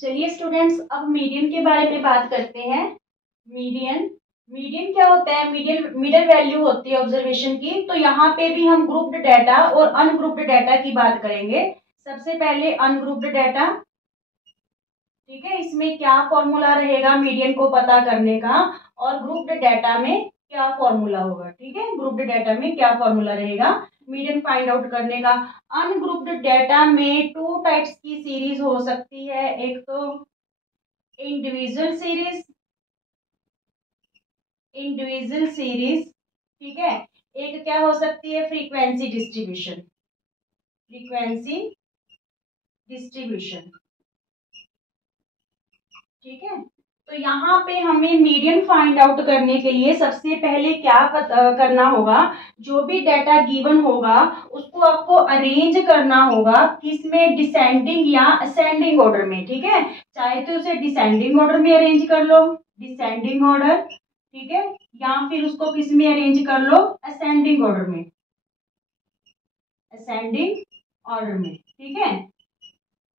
चलिए स्टूडेंट्स, अब मीडियन के बारे में बात करते हैं। मीडियन मीडियन क्या होता है? मिडल वैल्यू होती है ऑब्जर्वेशन की। तो यहाँ पे भी हम ग्रुप्ड डाटा और अनग्रुप्ड डाटा की बात करेंगे। सबसे पहले अनग्रुप्ड डाटा। ठीक है, इसमें क्या फॉर्मूला रहेगा मीडियन को पता करने का, और ग्रुप्ड डाटा में क्या फॉर्मूला होगा। ठीक है, ग्रुप्ड डाटा में क्या फॉर्मूला रहेगा मीडियन फाइंड आउट करने का। अनग्रुप्ड डाटा में टू टाइप्स की सीरीज हो सकती है। एक तो इंडिविजुअल सीरीज, ठीक है। एक क्या हो सकती है? Frequency distribution. ठीक है, तो यहाँ पे हमें मीडियन फाइंड आउट करने के लिए सबसे पहले क्या करना होगा? जो भी डाटा गिवन होगा उसको आपको अरेंज करना होगा, किसमें? डिसेंडिंग या असेंडिंग ऑर्डर में। ठीक है, चाहे तो उसे डिसेंडिंग ऑर्डर में अरेंज कर लो, डिसेंडिंग ऑर्डर, ठीक है, या फिर उसको किस में अरेंज कर लो? असेंडिंग ऑर्डर में, ठीक है।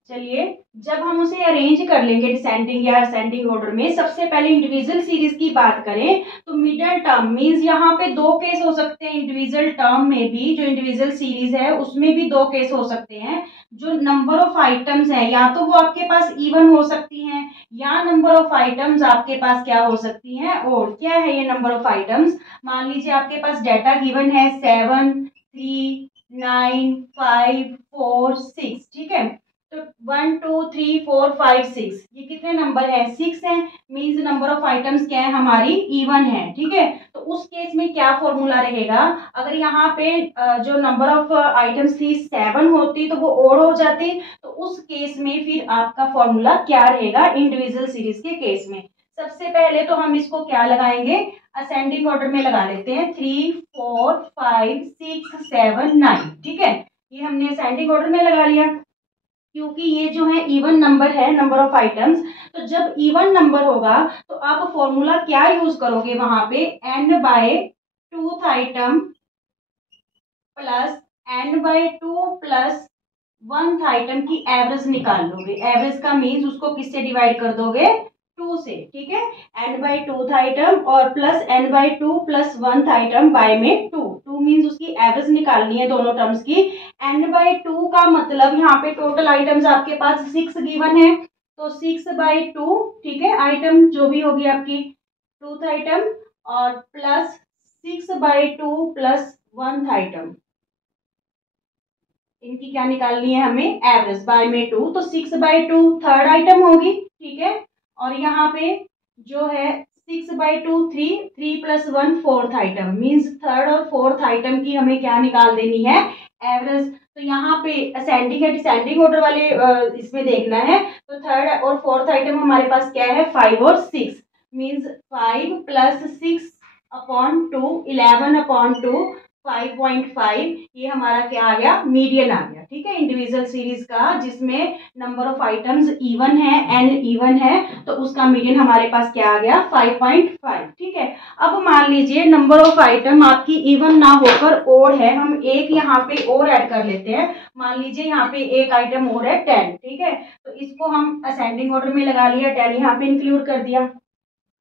चलिए, जब हम उसे अरेंज कर लेंगे डिसेंडिंग या असेंडिंग ऑर्डर में, सबसे पहले इंडिविजुअल सीरीज की बात करें तो मिडल टर्म मींस यहाँ पे दो केस हो सकते हैं। इंडिविजुअल टर्म में भी, जो इंडिविजुअल सीरीज है उसमें भी दो केस हो सकते हैं। जो नंबर ऑफ आइटम्स है, या तो वो आपके पास इवन हो सकती हैं, या नंबर ऑफ आइटम्स आपके पास क्या हो सकती हैं? और क्या है ये नंबर ऑफ आइटम्स? मान लीजिए आपके पास डाटा गिवन है 7, 3, 9, 5, 4, 6। ठीक है, तो 1, 2, 3, 4, 5, 6 ये कितने नंबर है? 6 है। मींस नंबर ऑफ आइटम्स क्या है? हमारी इवन है। ठीक है, तो उस केस में क्या फॉर्मूला रहेगा? अगर यहाँ पे जो नंबर ऑफ आइटम्स थी 7 होती तो वो ओड हो जाती, तो उस केस में फिर आपका फॉर्मूला क्या रहेगा इंडिविजुअल सीरीज के केस में? सबसे पहले तो हम इसको क्या लगाएंगे? असेंडिंग ऑर्डर में लगा लेते हैं। 3, 4, 5, 6, 7, 9। ठीक है, ये हमने असेंडिंग ऑर्डर में लगा लिया क्योंकि ये जो है इवन नंबर है, नंबर ऑफ आइटम्स। तो जब इवन नंबर होगा तो आप फॉर्मूला क्या यूज करोगे वहां पे? n by 2th item plus n/2 plus 1th item की एवरेज निकाल लोगे। एवरेज का मीन्स उसको किससे डिवाइड कर दोगे? 2 से। ठीक है, n/2th आइटम और plus n/2 plus 1th item by में 2 मीन्स उसकी एवरेज निकालनी है दोनों टर्म्स की। n/2 का मतलब यहाँ पे टोटल आइटम्स आपके पास 6 गिवन है, तो 6/2। ठीक है, आइटम जो भी होगी आपकी 2th आइटम, और प्लस 6/2 प्लस 1th आइटम, इनकी क्या निकालनी है हमें? एवरेज बाय में 2, तो 6/2 थर्ड आइटम होगी। ठीक है, और यहाँ पे जो है 6/2 3 plus 1 fourth item, means third और फोर्थ आइटम की हमें क्या निकाल देनी है? एवरेज। तो यहाँ पे असेंडिंग या डिसेंडिंग ऑर्डर वाले इसमें देखना है। तो थर्ड और फोर्थ आइटम हमारे पास क्या है? 5 और 6, मींस 5 प्लस 6/2 11/2 5.5, ये हमारा क्या आ गया? मीडियन आ गया। ठीक है, इंडिविजुअल सीरीज का जिसमें नंबर ऑफ आइटम्स इवन है, n इवन है, तो उसका मीडियन हमारे पास क्या आ गया? 5.5। ठीक है, अब मान लीजिए नंबर ऑफ आइटम आपकी इवन ना होकर ओड है, हम एक यहाँ पे और ऐड कर लेते हैं। मान लीजिए यहाँ पे एक आइटम और है 10। ठीक है, तो इसको हम असेंडिंग ऑर्डर में लगा लिया, 10 यहाँ पे इंक्लूड कर दिया।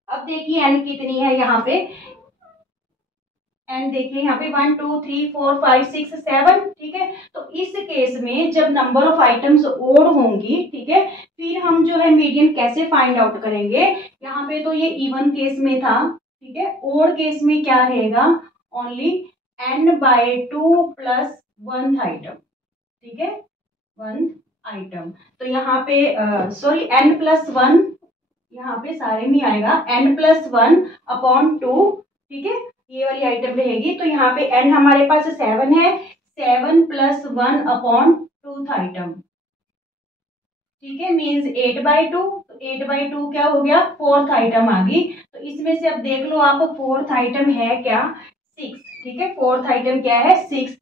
अब देखिए n कितनी है यहाँ पे? एंड देखिए यहाँ पे 1, 2, 3, 4, 5, 6, 7। ठीक है, तो इस केस में जब नंबर ऑफ आइटम्स ओड होंगी, ठीक है, फिर हम जो है मीडियन कैसे फाइंड आउट करेंगे? यहाँ पे तो ये इवन केस में था। ठीक है, ओड केस में क्या रहेगा? Only n/2 plus 1th item. ठीक है, 1th आइटम। तो यहाँ पे सॉरी n+1, यहाँ पे सारे में आएगा n+1/2। ठीक है, ये वाली आइटम रहेगी। तो यहाँ पे n हमारे पास 7 है, 7 + 1/2 आइटम। ठीक है, मीन्स 8/2। तो 8/2 क्या हो गया? फोर्थ आइटम आ गई। तो इसमें से अब देख लो आप, फोर्थ आइटम है क्या? 6। ठीक है, फोर्थ आइटम क्या है? 6।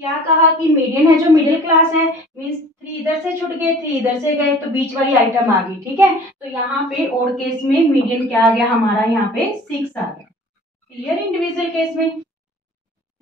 क्या कहा कि मीडियन है जो मिडिल क्लास है, मीन्स 3 इधर से छुट गए, 3 इधर से गए, तो बीच वाली आइटम आ गई। ठीक है, तो यहाँ पे ओड केस में मीडियन क्या आ गया हमारा? यहाँ पे 6 आ गया। क्लियर? इंडिविजुअल केस में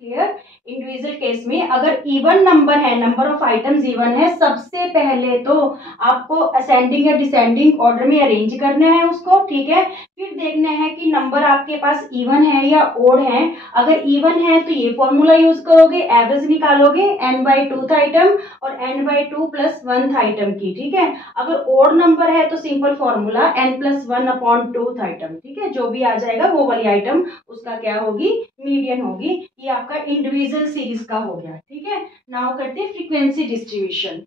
क्लियर। इंडिविजुअल केस में अगर इवन नंबर है, नंबर ऑफ आइटम्स इवन है, सबसे पहले तो आपको असेंडिंग या डिसेंडिंग ऑर्डर में अरेंज करना है उसको, ठीक है। फिर देखना है कि नंबर आपके पास इवन है या ओड है। अगर इवन है तो ये फॉर्मूला यूज करोगे, एवरेज निकालोगे n/2th आइटम और n/2 + 1th आइटम की, ठीक है। अगर ओड नंबर है तो सिंपल फॉर्मूला n+1/2th आइटम, ठीक है। जो भी आ जाएगा वो वाली आइटम उसका क्या होगी, मीडियन होगी। ये आपका इंडिविजुअल सीरीज का हो गया, ठीक है। नाउ करते हैं फ्रीक्वेंसी डिस्ट्रीब्यूशन।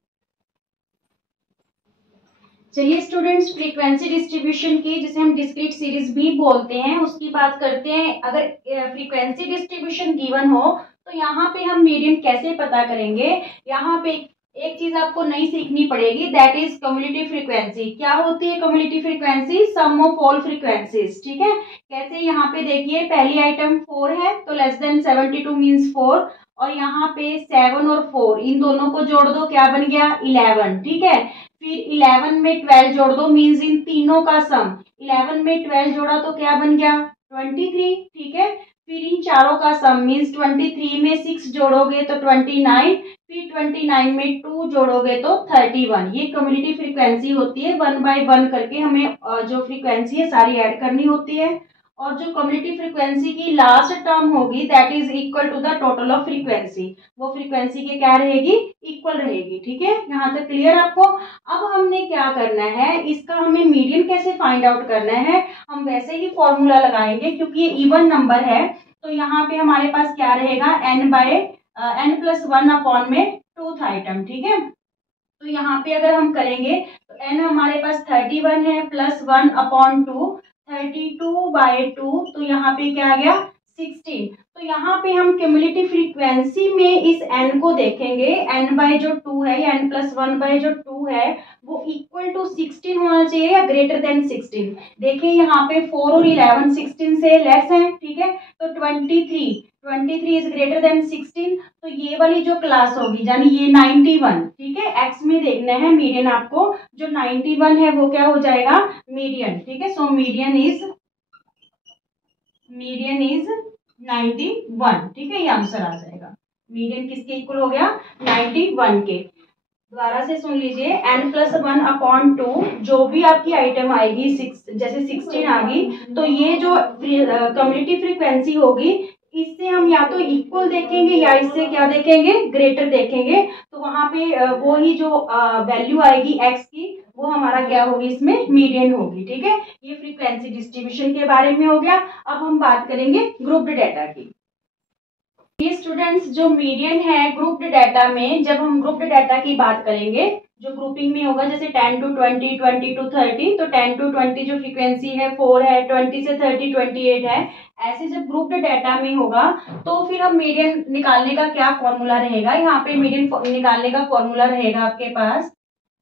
चलिए स्टूडेंट्स, फ्रीक्वेंसी डिस्ट्रीब्यूशन की, जिसे हम डिस्क्रीट सीरीज भी बोलते हैं, उसकी बात करते हैं। अगर फ्रीक्वेंसी डिस्ट्रीब्यूशन गिवन हो तो यहाँ पे हम मीडियन कैसे पता करेंगे। यहाँ पे एक चीज आपको नई सीखनी पड़ेगी, दैट इज कम्युलेटिव फ्रीक्वेंसी। क्या होती है cumulative frequency? Sum of all frequencies, ठीक है। कैसे, यहाँ पे देखिए पहली आइटम 4 है तो लेस देन 72 मीन्स 4, और यहाँ पे 7 और 4 इन दोनों को जोड़ दो, क्या बन गया 11, ठीक है। फिर 11 में 12 जोड़ दो, मीन्स इन तीनों का सम, 11 में 12 जोड़ा तो क्या बन गया 23, ठीक है। फिर इन चारों का सम, मीन्स 23 में 6 जोड़ोगे तो 29, फिर 29 में 2 जोड़ोगे तो 31। ये कम्युलेटिव फ्रीक्वेंसी होती है। 1 बाय 1 करके हमें जो फ्रीक्वेंसी है सारी ऐड करनी होती है, और जो कम्युलेटिव फ्रीक्वेंसी की लास्ट टर्म होगी that is equal to the total of frequency, वो फ्रीक्वेंसी के क्या रहेगी, इक्वल रहेगी, ठीक है। यहाँ तक क्लियर आपको। अब हमने क्या करना है, इसका हमें मीडियन कैसे फाइंड आउट करना है। हम वैसे ही फॉर्मूला लगाएंगे, क्योंकि ये इवन नंबर है तो यहाँ पे हमारे पास क्या रहेगा n+1/2th आइटम, ठीक है। तो यहाँ पे अगर हम करेंगे तो n हमारे पास 31 है, +1/2, 32/2, तो यहाँ पे क्या आ गया 16। तो यहाँ पे हम क्यूमुलेटिव फ्रीक्वेंसी में इस n को देखेंगे, n/2 है या n+1/2 है, वो इक्वल टू 16 होना चाहिए या ग्रेटर देन 16। देखिए यहाँ पे 4 और 11 16 से लेस है, ठीक है। तो 23 इज ग्रेटर देन 16, तो ये वाली जो क्लास होगी यानी ये 91, ठीक है। एक्स में देखना है मीडियन आपको, जो 91 है वो क्या हो जाएगा मीडियन, ठीक है। सो मीडियन इज 91, ठीक है। ये आंसर आ जाएगा। मीडियन किसके इक्वल हो गया 91 के। दोबारा से सुन लीजिए, n+1/2 जो भी आपकी आइटम आएगी, जैसे 16 आ गई, तो ये जो कम्युलेटिव फ्रीक्वेंसी होगी इससे हम या तो इक्वल देखेंगे या इससे क्या देखेंगे, ग्रेटर देखेंगे। तो वहां पे वो ही जो वैल्यू आएगी एक्स की, वो हमारा क्या होगी, इसमें मीडियन होगी, ठीक है। ये फ्रीक्वेंसी डिस्ट्रीब्यूशन के बारे में हो गया। अब हम बात करेंगे ग्रुप्ड डाटा की। ये स्टूडेंट्स, जो मीडियन है ग्रुप्ड डाटा में, जब हम ग्रुप्ड डाटा की बात करेंगे, जो ग्रुपिंग में होगा, जैसे 10 to 20, 20 to 30, तो 10 to 20 जो फ्रीक्वेंसी है 4 है, 20 से 30 28 है। ऐसे जब ग्रुप्ड डाटा में होगा तो फिर हम मीडियन निकालने का क्या फॉर्मूला रहेगा, यहाँ पे मीडियन निकालने का फॉर्मूला रहेगा आपके पास,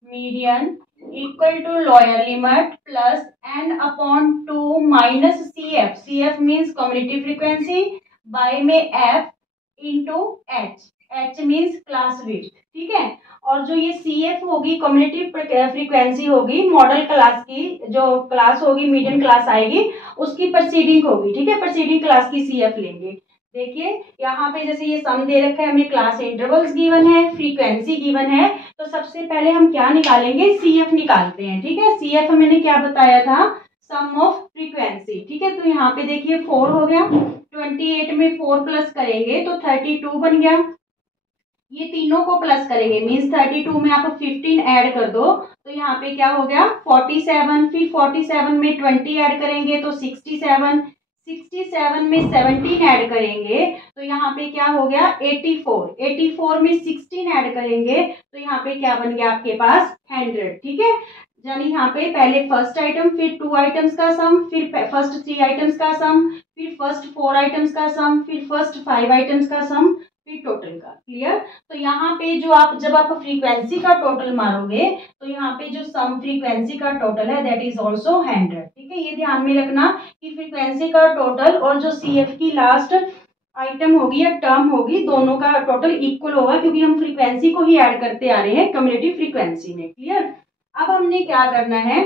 median equal to lower limit plus n/2 minus CF, CF means cumulative frequency, by में F into H means class width, ठीक है। और जो ये CF होगी कम्युलेटिव फ्रीक्वेंसी होगी, मॉडल क्लास की जो क्लास होगी, मीडियन क्लास आएगी, उसकी प्रीसीडिंग होगी, ठीक है। प्रीसीडिंग क्लास की CF लेंगे। देखिए यहाँ पे जैसे ये सम दे रखा है हमें, क्लास इंटरवल्स गिवन है, फ्रीक्वेंसी गिवन है, तो सबसे पहले हम क्या निकालेंगे, CF निकालते हैं, ठीक है। CF मैंने क्या बताया था, सम ऑफ फ्रीक्वेंसी, ठीक है। तो यहाँ पे देखिए 4 हो गया, 28 में 4 प्लस करेंगे तो 32 बन गया। ये तीनों को प्लस करेंगे, मीन्स 32 में आप 15 ऐड कर दो तो यहाँ पे क्या हो गया 47। फिर 47 में 20 ऐड करेंगे तो 67, 67 में 17 ऐड करेंगे तो यहाँ पे क्या हो गया 84, 84 में 16 ऐड करेंगे तो यहाँ पे क्या बन गया आपके पास 100, ठीक है। यानी यहाँ पे पहले फर्स्ट आइटम, फिर 2 आइटम्स का सम, फिर फर्स्ट 3 आइटम्स का सम, फिर फर्स्ट 4 आइटम्स का सम, फिर फर्स्ट 5 आइटम्स का सम, फिर टोटल का। क्लियर। तो यहाँ पे जो आप जब आप फ्रीक्वेंसी का टोटल मारोगे तो यहाँ पे जो सम फ्रीक्वेंसी का टोटल है दैट इज ऑल्सो 100, ठीक है। ये ध्यान में रखना कि फ्रीक्वेंसी का टोटल और जो CF की लास्ट आइटम होगी या टर्म होगी, दोनों का टोटल इक्वल होगा, क्योंकि हम फ्रीक्वेंसी को ही ऐड करते आ रहे हैं कम्युलेटिव फ्रीक्वेंसी में। क्लियर। अब हमने क्या करना है,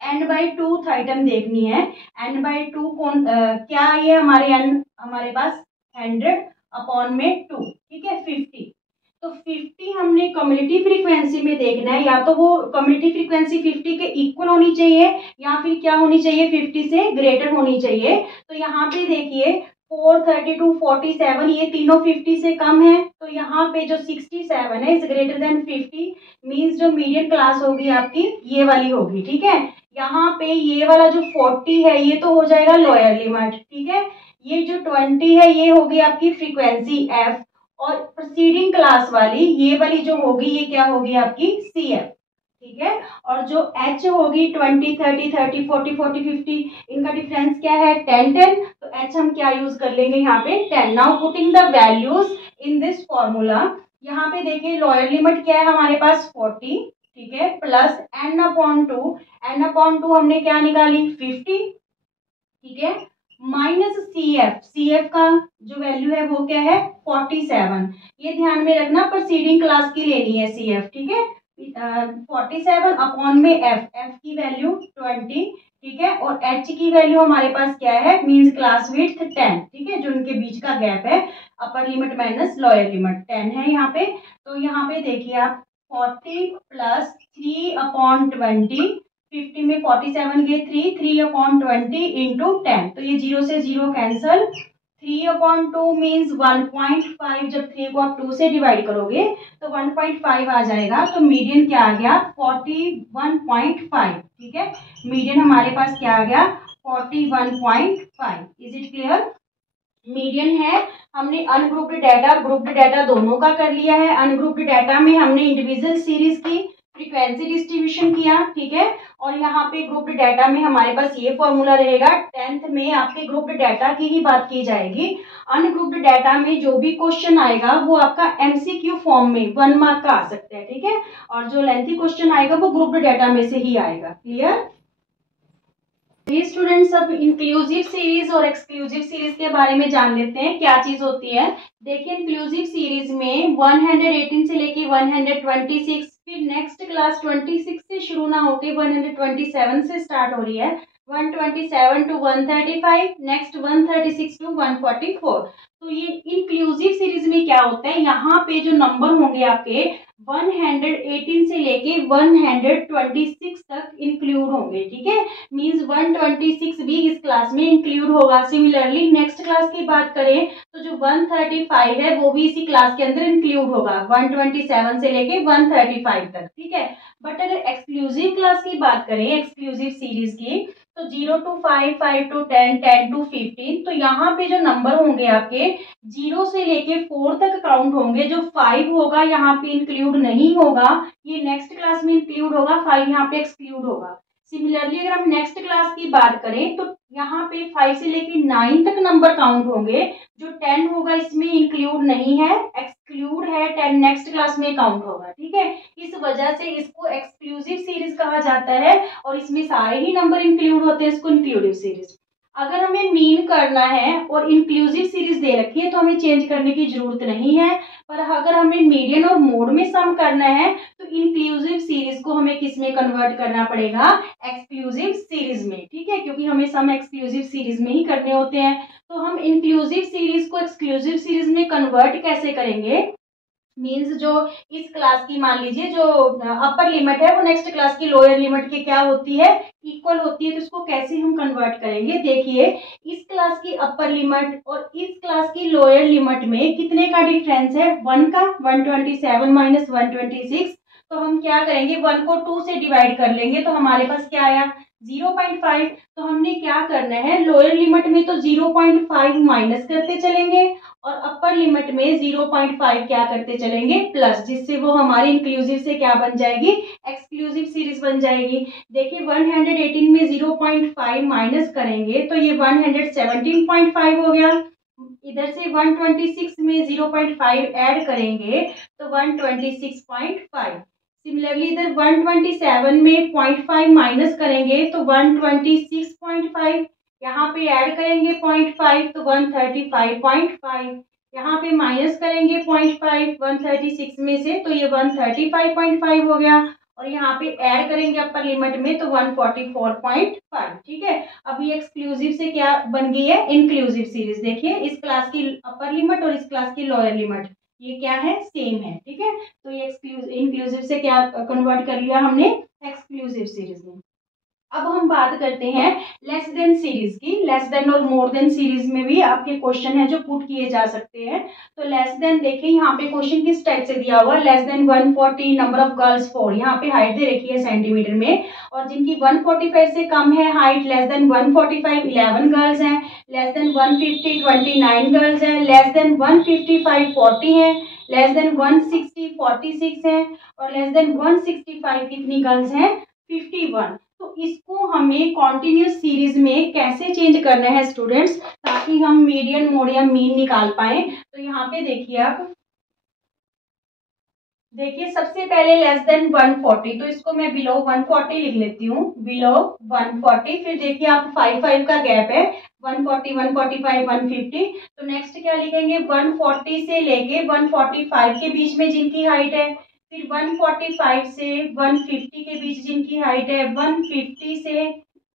n/2th आइटम देखनी है। n/2 कौन क्या ये हमारे n हमारे पास 100, अपॉन में 2, ठीक है 50। तो 50 हमने कम्युनिटी फ्रीक्वेंसी में देखना है, या तो वो कम्युनिटी फ्रीक्वेंसी 50 के इक्वल होनी चाहिए या फिर क्या होनी चाहिए 50 से ग्रेटर होनी चाहिए। तो यहाँ पे देखिए 4, 32, 47 ये तीनों 50 से कम है, तो यहाँ पे जो 67 है इज ग्रेटर देन 50, मीन्स जो मीडियन क्लास होगी आपकी ये वाली होगी, ठीक है। यहाँ पे ये वाला जो 40 है ये तो हो जाएगा लोअर लिमिट, ठीक है। ये जो 20 है ये होगी आपकी फ्रीक्वेंसी एफ, और प्रोसीडिंग क्लास वाली ये वाली जो होगी ये क्या होगी आपकी सी एफ, ठीक है। और जो एच होगी 20, 30, 30, 40, 40, 50 इनका डिफरेंस क्या है 10, 10, तो एच हम क्या यूज कर लेंगे यहाँ पे 10। Now putting the values in this formula, यहाँ पे देखिए लोअर लिमिट क्या है हमारे पास 40, ठीक है, plus n upon 2, n upon 2 हमने क्या निकाली 50, ठीक है, माइनस सी एफ का जो वैल्यू है वो क्या है 47। ये ध्यान में रखना प्रोसीडिंग क्लास की लेनी है सी एफ, ठीक है। 47 अपॉन में एफ की वैल्यू 20, ठीक है, और एच की वैल्यू हमारे पास क्या है मींस क्लास विड्थ 10, ठीक है, जो उनके बीच का गैप है upper limit minus lower limit 10 है यहाँ पे। तो यहाँ पे देखिए आप 40 प्लस 3 अपॉन 20, 50 में 47 गए 3 अपॉन 20 इंटू 10, तो ये 0 से 0 कैंसल, 3 अपॉन 2 मीन्स 1.5, जब 3 को आप 2 से डिवाइड करोगे तो 1.5 आ जाएगा, तो मीडियन क्या आ गया 41.5, ठीक है। मीडियन हमारे पास क्या आ गया 41.5। Is it clear? मीडियन है, हमने अनग्रुप्ड डाटा ग्रुप्ड डाटा दोनों का कर लिया है। अनग्रुप्ड डाटा में हमने इंडिविजुअल सीरीज की फ्रीक्वेंसी डिस्ट्रीब्यूशन किया, ठीक है, और यहाँ पे ग्रुप्ड डाटा में हमारे पास ये फॉर्मूला रहेगा। 10th में आपके ग्रुप्ड डाटा की ही बात की जाएगी। अनग्रुप्ड डाटा में जो भी क्वेश्चन आएगा वो आपका एमसीक्यू फॉर्म में 1 मार्क का आ सकता है, ठीक है, और जो लेंथी क्वेश्चन आएगा वो ग्रुप्ड डाटा में से ही आएगा। क्लियर? ये स्टूडेंट्स अब इंक्लूसिव सीरीज और एक्सक्लूसिव सीरीज के बारे में जान लेते हैं क्या चीज होती है। देखिए इंक्लूसिव सीरीज में 118 से लेके 126, फिर नेक्स्ट क्लास 26 से शुरू ना होके 127 से स्टार्ट हो रही है, 127 टू 135, नेक्स्ट 136 टू 144। तो ये इंक्लूसिव सीरीज में क्या होता है, यहाँ पे जो नंबर होंगे आपके 118 से लेके 126 तक इंक्लूड होंगे, ठीक है, मींस 126 भी इस क्लास में इंक्लूड होगा। सिमिलरली नेक्स्ट क्लास की बात करें तो जो 135 है वो भी इसी क्लास के अंदर इंक्लूड होगा 127 से लेके 135 तक, ठीक है। बट अगर एक्सक्लूसिव क्लास की बात करें, एक्सक्लूसिव सीरीज की, तो 0 to 5, 5 to 10, 10 to 15, तो यहाँ पे जो नंबर होंगे आपके 0 से लेके 4 तक काउंट होंगे। जो 5 होगा यहाँ पे इंक्लूड नहीं होगा, ये नेक्स्ट क्लास में इंक्लूड होगा, 5 यहाँ पे एक्सक्लूड होगा। सिमिलरली अगर हम नेक्स्ट क्लास की बात करें तो यहाँ पे 5 से लेके 9 तक नंबर काउंट होंगे। जो 10 होगा इसमें इंक्लूड नहीं है, एक्सक्लूड है, 10 नेक्स्ट क्लास में काउंट होगा, ठीक है। इस वजह से इसको एक्सक्लूसिव सीरीज कहा जाता है और इसमें सारे ही नंबर इंक्लूड होते हैं, इसको इंक्लूसिव सीरीज। अगर हमें मीन करना है और इंक्लूसिव सीरीज दे रखी है तो हमें चेंज करने की जरूरत नहीं है, पर अगर हमें मीडियन और मोड में सम करना है तो इंक्लूसिव सीरीज को हमें किस में कन्वर्ट करना पड़ेगा, एक्सक्लूसिव सीरीज में, ठीक है, क्योंकि हमें सम एक्सक्लूसिव सीरीज में ही करने होते हैं। तो हम इंक्लूसिव सीरीज को एक्सक्लूसिव सीरीज में कन्वर्ट कैसे करेंगे, मीन्स जो इस क्लास की मान लीजिए जो अपर लिमिट है वो नेक्स्ट क्लास की लोअर लिमिट के क्या होती है, इक्वल होती है, तो इसको कैसे हम कन्वर्ट करेंगे। देखिए इस क्लास की अपर लिमिट और इस क्लास की लोअर लिमिट में कितने का डिफरेंस है, 1 का, 127 माइनस 126, तो हम क्या करेंगे 1 को 2 से डिवाइड कर लेंगे, तो हमारे पास क्या आया 0.5। तो हमने क्या करना है, लोअर लिमिट में तो 0.5 माइनस करते चलेंगे और अपर लिमिट में 0.5 क्या करते चलेंगे प्लस, जिससे वो हमारी इंक्लूसिव से क्या बन जाएगी, एक्सक्लूसिव सीरीज बन जाएगी। देखिए 118 में 0.5 माइनस करेंगे तो ये 117.5 हो गया। इधर से 126 में 0.5 ऐड करेंगे तो 126.5। सिमिलरली इधर 127 में 0.5 माइनस करेंगे तो 126.5, यहाँ पे ऐड करेंगे 0.5 तो 135.5, यहाँ पे माइनस करेंगे 0.5 136 में से तो ये 135.5 हो गया, और यहाँ पे ऐड करेंगे अपर लिमिट में तो 144.5। ठीक है, अब ये एक्सक्लूसिव से क्या बन गई है, इंक्लूसिव सीरीज। देखिए इस क्लास की अपर लिमिट और इस क्लास की लोअर लिमिट ये क्या है, सेम है। ठीक है, तो ये इंक्लूसिव से क्या कन्वर्ट कर लिया हमने, एक्सक्लूसिव सीरीज में। अब हम बात करते हैं लेस देन सीरीज की। लेस देन और मोर देन सीरीज में भी आपके क्वेश्चन है जो पुट किए जा सकते हैं। तो लेस देन देखिए यहाँ पे क्वेश्चन किस टाइप से दिया हुआ, less than 140 number of girls 4, यहाँ पे हाइट दे रखी है सेंटीमीटर में, और जिनकी 145 से कम है हाइट, लेस देन 145 11 गर्ल्स हैं, लेस देन 150 29 गर्ल्स हैं, लेस देन 155 40 हैं, लेस देन 160 46 हैं, और लेस देन 165 कितनी गर्ल्स हैं, 51। तो इसको हमें कॉन्टिन्यूस सीरीज में कैसे चेंज करना है स्टूडेंट्स, ताकि हम मीडियन मोड या मीन निकाल पाए। तो यहाँ पे देखिए आप, देखिए सबसे पहले लेस देन 140, तो इसको मैं बिलो 140 लिख लेती हूँ, बिलो 140। फिर देखिए आप 5 का गैप है, 140 145 150। तो नेक्स्ट क्या लिखेंगे, 140 से लेके 145 के बीच में जिनकी हाइट है, फिर 145 से 150 के बीच जिनकी हाइट है, 150 से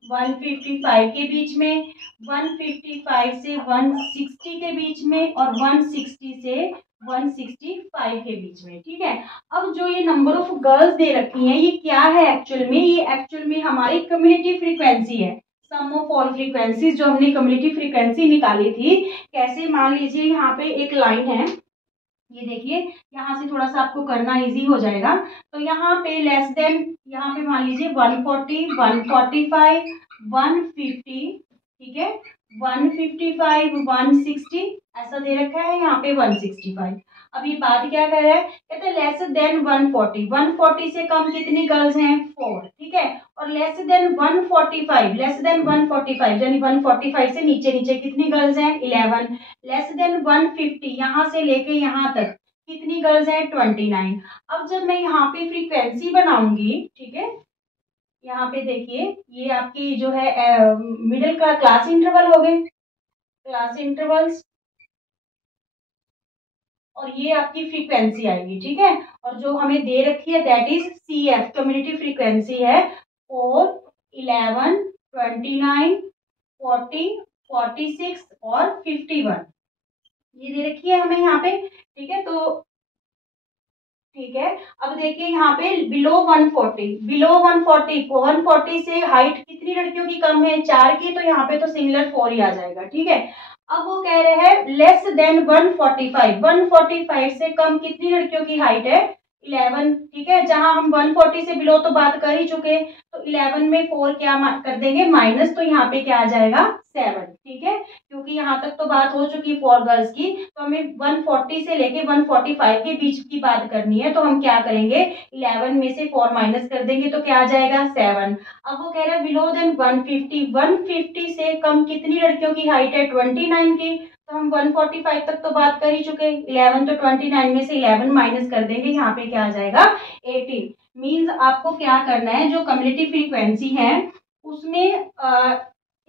155 के बीच में, 155 से 160 के बीच में, और 160 से 165 के बीच में। ठीक है, अब जो ये नंबर ऑफ गर्ल्स दे रखी हैं ये क्या है एक्चुअल में, ये एक्चुअल में हमारी कम्युनिटी फ्रीक्वेंसी है, सम ऑफ ऑल फ्रीक्वेंसीज जो हमने कम्युनिटी फ्रीक्वेंसी निकाली थी। कैसे, मान लीजिए यहाँ पे एक लाइन है, ये देखिए यहाँ से थोड़ा सा आपको करना इजी हो जाएगा। तो यहाँ पे लेस देन, यहाँ पे मान लीजिए 140 145 150, ठीक है, 155 160 ऐसा दे रखा है, यहाँ पे 165। अब ये बात क्या कर रहा है, कहते हैं लेस देन 140, 140 से कम कितनी गर्ल्स हैं, 4। ठीक है, और लेस देन 145, लेस देन 145 यानी 145 से नीचे नीचे कितनी गर्ल्स हैं, 11। लेस देन 150, यहाँ से लेके यहाँ तक कितनी गर्ल्स हैं, 29। अब जब मैं यहाँ पे फ्रीक्वेंसी बनाऊंगी, ठीक है, यहाँ पे देखिए ये आपकी जो है मिडिल का क्लास इंटरवल हो गए, क्लास इंटरवल्स, और ये आपकी फ्रीक्वेंसी आएगी। ठीक है, और जो हमें दे रखी है that is CF, community frequency है 4 11 29 40 46 और 51, ये दे रखी है हमें यहाँ पे। ठीक है, तो ठीक है, अब देखिए यहाँ पे बिलो 140, बिलो 140, 140 से हाइट कितनी लड़कियों की कम है, 4 की, तो यहाँ पे तो सिंगुलर 4 ही आ जाएगा। ठीक है, अब वो कह रहे हैं लेस देन 145, 145 से कम कितनी लड़कियों की हाइट है, 11। ठीक है, जहां हम 140 से बिलो तो बात कर ही चुके, तो 11 में 4 क्या कर देंगे माइनस, तो यहाँ पे क्या आ जाएगा 7। ठीक है, क्योंकि यहाँ तक तो बात हो चुकी 4 गर्ल्स की, तो हमें 140 से लेके 145 के बीच की बात करनी है। तो हम क्या करेंगे, 11 में से 4 माइनस कर देंगे तो क्या आ जाएगा 7। अब वो कह रहा है बिलो देन 150, 150 से कम कितनी लड़कियों की हाइट है, 29 की, तो हम 145 तक तो बात कर ही चुके, 11 तो 29 में से 11 माइनस कर देंगे, यहाँ पे क्या आ जाएगा 18। मींस आपको क्या करना है, जो कम्युनिटी फ्रीक्वेंसी है उसमें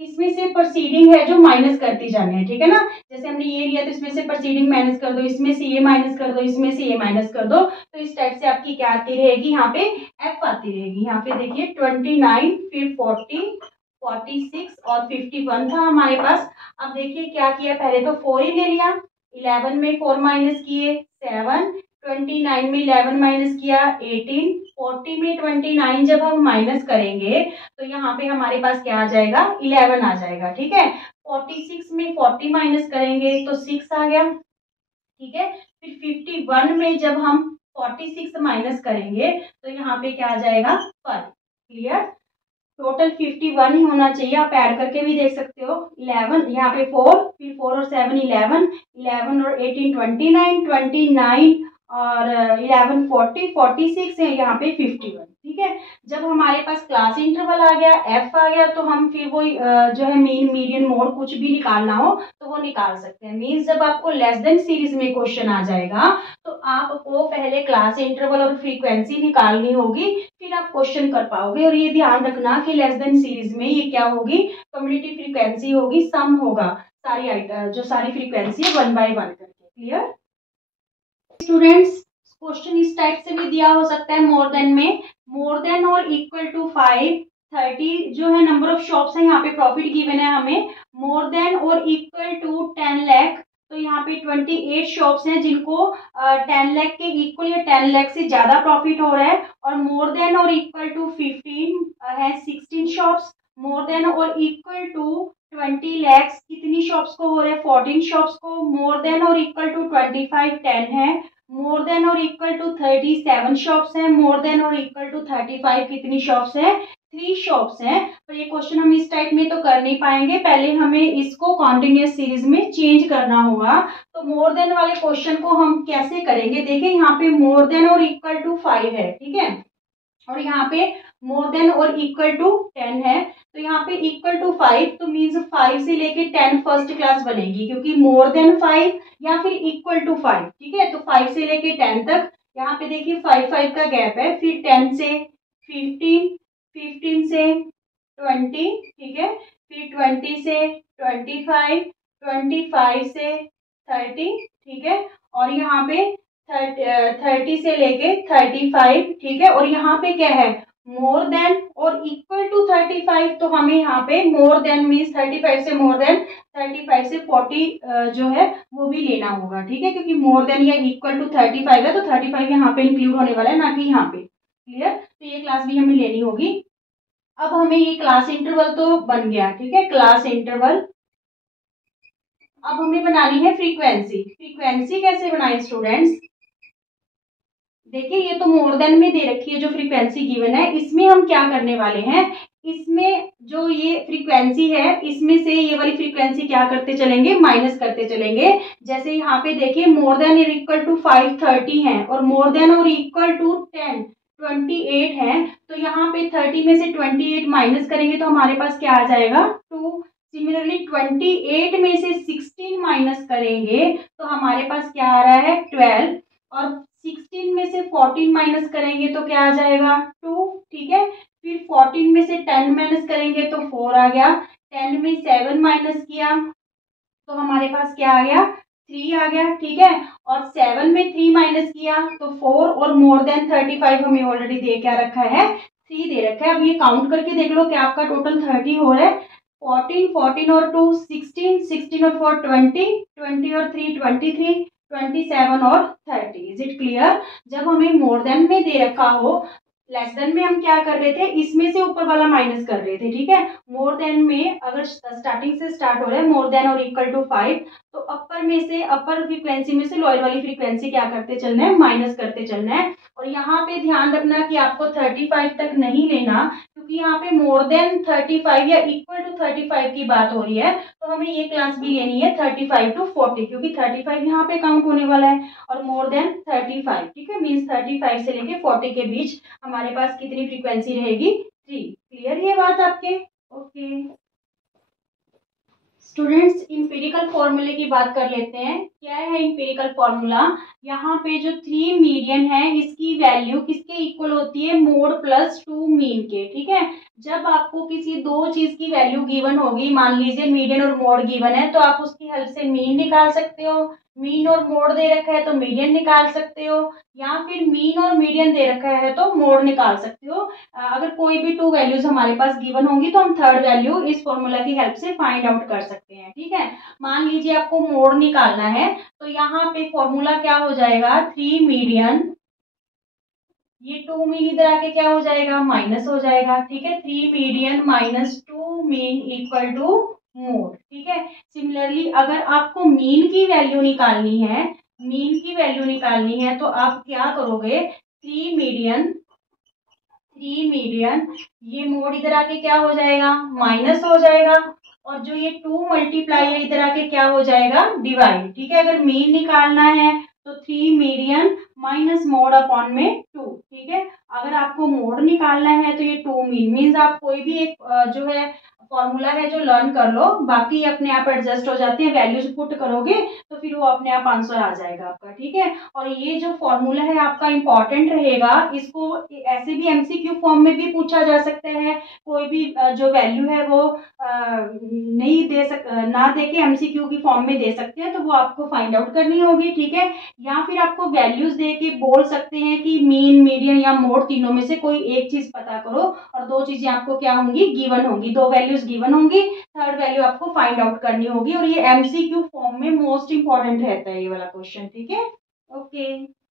इसमें से प्रोसीडिंग है जो माइनस करती जानी है। ठीक है ना, जैसे हमने ये लिया तो इसमें से प्रोसीडिंग माइनस कर दो, इसमें से ये माइनस कर दो, इसमें से ये माइनस कर दो, तो इस टाइप से आपकी क्या आती रहेगी, यहाँ पे एफ आती रहेगी। यहाँ पे देखिए 29, फिर 40 46 और 51 था हमारे पास। अब देखिए क्या किया, पहले तो 4 ही ले लिया, 11 में 4 माइनस किए 7, 29 में 11 माइनस किया 18, 40 में 29 जब हम माइनस करेंगे तो यहाँ पे हमारे पास क्या आ जाएगा 11 आ जाएगा। ठीक है, 46 में 40 माइनस करेंगे तो 6 आ गया। ठीक है, फिर 51 में जब हम 46 माइनस करेंगे तो यहाँ पे क्या आ जाएगा 5। क्लियर, टोटल 51 ही होना चाहिए, आप ऐड करके भी देख सकते हो। 11 यहाँ पे 4, फिर 4 और 7 11, 11 और 18 29, 29 और 11 40, 46 है यहाँ पे 51। ठीक है, जब हमारे पास क्लास इंटरवल आ गया, एफ आ गया, तो हम फिर वो जो है मीन मीडियन मोड कुछ भी निकालना हो तो वो निकाल सकते हैं। मीन्स जब आपको लेस देन सीरीज में क्वेश्चन आ जाएगा तो आपको पहले क्लास इंटरवल और फ्रीक्वेंसी निकालनी होगी, फिर आप क्वेश्चन कर पाओगे। और ये ध्यान रखना कि लेस देन सीरीज में ये क्या होगी, कम्युनिटी फ्रीक्वेंसी होगी, सम होगा सारी जो सारी फ्रीक्वेंसी है 1 by 1 करके। क्लियर स्टूडेंट्स, क्वेश्चन इस टाइप से भी दिया हो सकता है मोर देन में। मोर देन और इक्वल टू 5, 30 जो है नंबर ऑफ शॉप्स है, यहाँ पे प्रॉफिट गिवन है हमें। मोर देन और इक्वल टू 10 लाख, तो यहाँ पे 28 शॉप्स हैं जिनको 10 लाख के इक्वल या 10 लाख से ज्यादा प्रॉफिट हो रहा है। और मोर देन और इक्वल टू 15 है 16 शॉप्स। मोर देन और इक्वल टू 20 लैक्स कितनी शॉप्स को हो रहा है, 14 शॉप्स को। मोर देन और इक्वल टू 25 10 है। मोर देन और इक्वल टू 37 शॉप्स है। मोर देन और इक्वल टू 35 कितनी शॉप्स है, 3 शॉप्स हैं। पर ये क्वेश्चन हम इस टाइप में तो कर नहीं पाएंगे, पहले हमें इसको कॉन्टिन्यूअस सीरीज में चेंज करना होगा। तो मोर देन वाले क्वेश्चन को हम कैसे करेंगे, देखिए यहाँ पे मोर देन और इक्वल टू 5 है, ठीक है, और यहाँ पे मोर देन और इक्वल टू 10 है। तो यहाँ पे इक्वल टू 5 तो मीन्स 5 से लेके 10 फर्स्ट क्लास बनेगी, क्योंकि मोर देन 5 या फिर इक्वल टू 5, ठीक है। तो 5 से लेके 10 तक, यहाँ पे देखिए 5 का गैप है, फिर 10 से 15, 15 से 20, ठीक है, फिर 20 से 25, 25 से 30, ठीक है, और यहाँ पे 30 से लेके 35, ठीक है। और यहाँ पे क्या है, मोर देन और इक्वल टू 35, तो हमें यहाँ पे मोर देन मीन्स 35 से मोर देन, 35 से 40 जो है वो भी लेना होगा, ठीक है, क्योंकि मोर देन या इक्वल टू 35 है तो 35 यहाँ पे इंक्लूड होने वाला है, ना कि यहाँ पे। क्लियर, तो ये क्लास भी हमें लेनी होगी। अब हमें ये क्लास इंटरवल तो बन गया, ठीक है, क्लास इंटरवल। अब हमें बनानी है फ्रीक्वेंसी। फ्रीक्वेंसी कैसे बनाए स्टूडेंट्स, देखिए ये तो मोर देन में दे रखी है जो फ्रीक्वेंसी गिवन है, इसमें हम क्या करने वाले हैं, इसमें जो ये फ्रीक्वेंसी है इसमें से ये वाली फ्रीक्वेंसी क्या करते चलेंगे, माइनस करते चलेंगे। जैसे यहाँ पे देखिए मोर देन और इक्वल टू 5 30 है, और मोर देन और इक्वल टू 10 28 है। तो यहाँ पे 30 में से 28 माइनस करेंगे तो हमारे पास क्या आ जाएगा 2। सिमिलरली 28 में से 16 माइनस करेंगे तो हमारे पास क्या आ रहा है 12, और 16 में से 14 माइनस करेंगे तो क्या आ जाएगा 2, ठीक है। फिर 14 में से 10 माइनस करेंगे तो 4 आ गया। 10 में 7 माइनस किया तो हमारे पास क्या आ गया 3 आ गया, ठीक है। और 7 में 3 माइनस किया तो 4, और मोर देन 35 हमें ऑलरेडी दे क्या रखा है 3 दे रखा है। अब ये काउंट करके देख लो कि आपका टोटल 30 हो रहा है। 14, 14 और 2 16, 16 और 4 20, 20 और 3 23, 27 और 30। Is it clear. जब हमें मोर देन में दे रखा हो, लेस देन में हम क्या कर रहे थे, इसमें से ऊपर वाला माइनस कर रहे थे, ठीक है। मोर देन में अगर स्टार्टिंग से स्टार्ट हो रहा है मोर देन और इक्वल टू 5, तो अपर में से, अपर फ्रीक्वेंसी में से लोअर वाली फ्रीक्वेंसी क्या करते चलना है, माइनस करते चलना है। और यहाँ पे ध्यान रखना कि आपको 35 तक नहीं लेना, क्योंकि यहाँ पे मोर देन 35 या इक्वल टू 35 की बात हो रही है। तो हमें ये क्लास भी लेनी है 35 टू 40, क्योंकि 35 यहाँ पे काउंट होने वाला है, और मोर देन 35, ठीक है, मीन्स 35 से लेके 40 के बीच हमारे पास कितनी फ्रीक्वेंसी रहेगी 3। क्लियर ये बात आपके, ओके। स्टूडेंट्स इंपीरिकल फॉर्मूले की बात कर लेते हैं। क्या है इंपीरिकल फॉर्मूला, यहाँ पे जो 3 मीडियन है इसकी वैल्यू किसके इक्वल होती है, मोड प्लस 2 मीन के, ठीक है। जब आपको किसी दो चीज की वैल्यू गिवन होगी, मान लीजिए मीडियन और मोड गिवन है, तो आप उसकी हेल्प से मीन निकाल सकते हो। मीन और मोड दे रखा है तो मीडियन निकाल सकते हो, या फिर मीन और मीडियन दे रखा है तो मोड निकाल सकते हो। अगर कोई भी 2 वैल्यूज हमारे पास गिवन होंगी तो हम थर्ड वैल्यू इस फॉर्मूला की हेल्प से फाइंड आउट कर सकते हैं, ठीक है। मान लीजिए आपको मोड निकालना है, तो यहाँ पे फॉर्मूला क्या हो जाएगा 3 मीडियन, ये 2 मीन इधर आके क्या हो जाएगा माइनस हो जाएगा, ठीक है। 3 median minus 2 mean equal to mode, ठीक है। सिमिलरली अगर आपको मीन की वैल्यू निकालनी है, मीन की वैल्यू निकालनी है तो आप क्या करोगे 3 मीडियन, 3 मीडियन, ये मोड इधर आके क्या हो जाएगा माइनस हो जाएगा, और जो ये 2 मल्टीप्लाई है इधर आके क्या हो जाएगा डिवाइड, ठीक है। अगर मीन निकालना है तो 3 मीडियन माइनस मोड अपॉन में 2, ठीक है। अगर आपको मोड निकालना है तो ये 2 मीन मीन्स आप कोई भी एक जो है फॉर्मूला है जो लर्न कर लो, बाकी अपने आप एडजस्ट हो जाते हैं, वैल्यूज पुट करोगे तो फिर वो अपने आप आंसर आ जाएगा आपका, ठीक है। और ये जो फॉर्मूला है आपका इंपॉर्टेंट रहेगा, इसको ऐसे भी एमसीक्यू फॉर्म में भी पूछा जा सकता है, कोई भी जो वैल्यू है वो नहीं ना दे के एमसीक्यू की फॉर्म में दे सकते हैं, तो वो आपको फाइंड आउट करनी होगी, ठीक है। या फिर आपको वैल्यूज दे के बोल सकते हैं कि मीन, मीडियन या मोड तीनों में से कोई एक चीज पता करो, और दो चीजें आपको क्या होंगी, गिवन होंगी, दो वैल्यूज गिवन होंगी, थर्ड वैल्यू आपको फाइंड आउट करनी होगी, और ये एमसीक्यू फॉर्म में मोस्ट इंपॉर्टेंट रहता है ये वाला क्वेश्चन, ठीक है। ओके।